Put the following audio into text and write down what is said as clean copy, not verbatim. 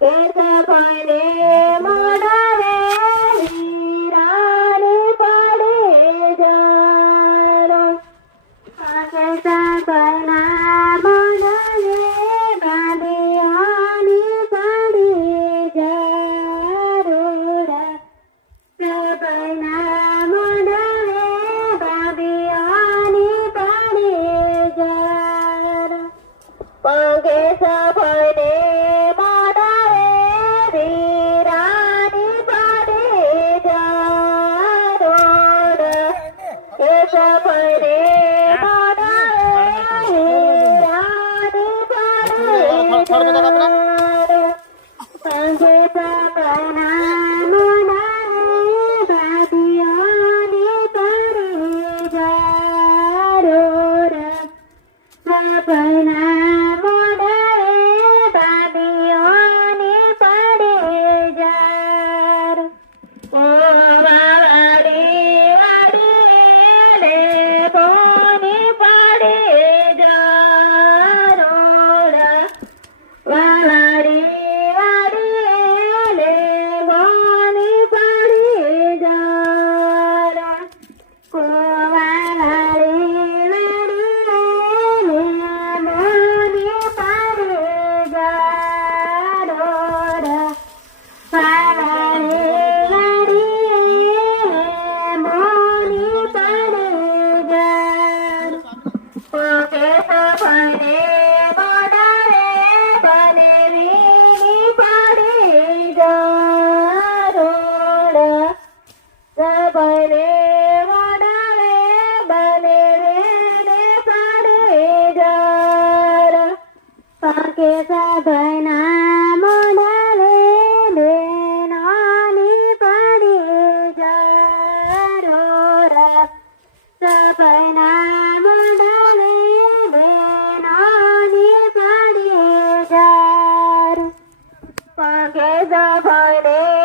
સપને મોઢારે હીરાની પડે જારો સપના મોઢારે બાંધિયાની પડે જારો સપના મોઢારે બાંધિયાની પડે જારો પગે સપને સપના મોઢારે બેનાની પડી જારો સપના મોઢારે બેનાની પડી જારો પગે સપને